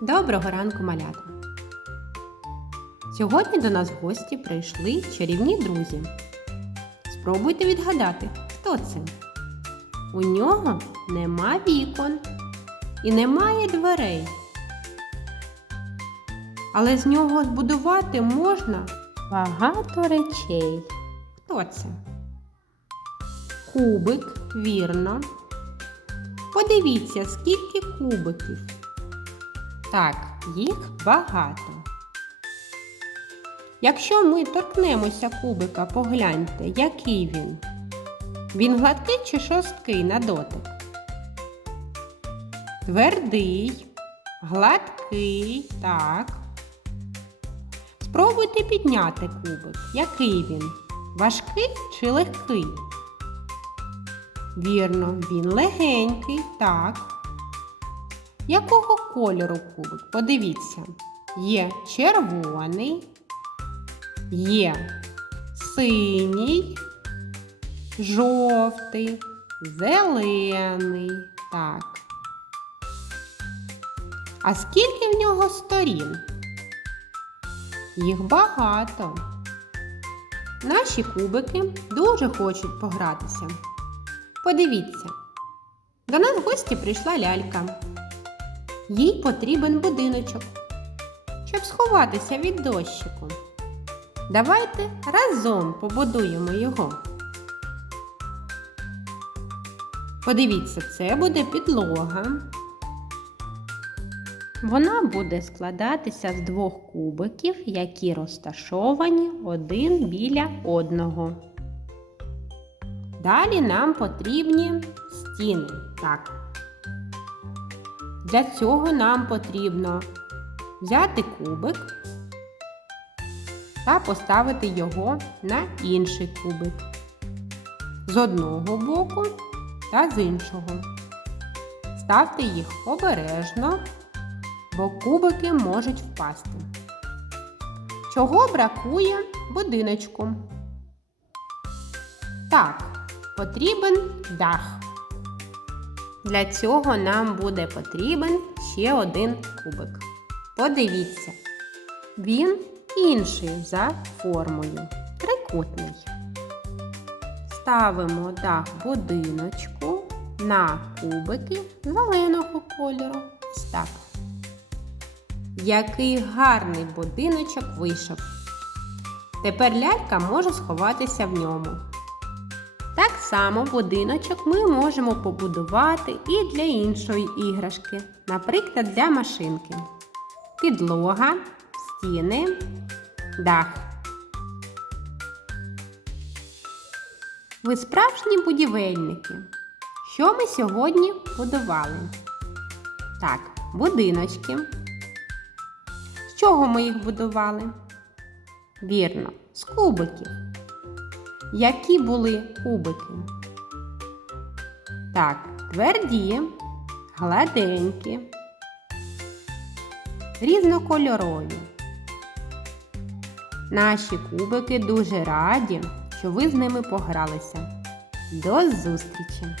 Доброго ранку, малята! Сьогодні до нас в гості прийшли чарівні друзі. Спробуйте відгадати, хто це. У нього нема вікон і немає дверей. Але з нього збудувати можна багато речей. Хто це? Кубик, вірно. Подивіться, скільки кубиків. Так, їх багато. Якщо ми торкнемося кубика, погляньте, який він. Він гладкий чи шорсткий на дотик? Твердий, гладкий, так. Спробуйте підняти кубик. Який він? Важкий чи легкий? Вірно, він легенький, так. Якого кольору кубик? Подивіться, є червоний, є синій, жовтий, зелений. Так. А скільки в нього сторін? Їх багато. Наші кубики дуже хочуть погратися. Подивіться, до нас в гості прийшла лялька. Їй потрібен будиночок, щоб сховатися від дощику. Давайте разом побудуємо його. Подивіться, це буде підлога. Вона буде складатися з двох кубиків, які розташовані один біля одного. Далі нам потрібні стіни. Так. Для цього нам потрібно взяти кубик та поставити його на інший кубик з одного боку та з іншого. Ставте їх обережно, бо кубики можуть впасти. Чого бракує будиночку? Так, потрібен дах. Для цього нам буде потрібен ще один кубик. Подивіться, він інший за формою, трикутний. Ставимо дах будиночку на кубики зеленого кольору. Ось так. Який гарний будиночок вийшов. Тепер лялька може сховатися в ньому. Так само будиночок ми можемо побудувати і для іншої іграшки, наприклад, для машинки. Підлога, стіни, дах. Ви справжні будівельники. Що ми сьогодні будували? Так, будиночки. З чого ми їх будували? Вірно, з кубиків. Які були кубики? Так, тверді, гладенькі, різнокольорові. Наші кубики дуже раді, що ви з ними погралися. До зустрічі!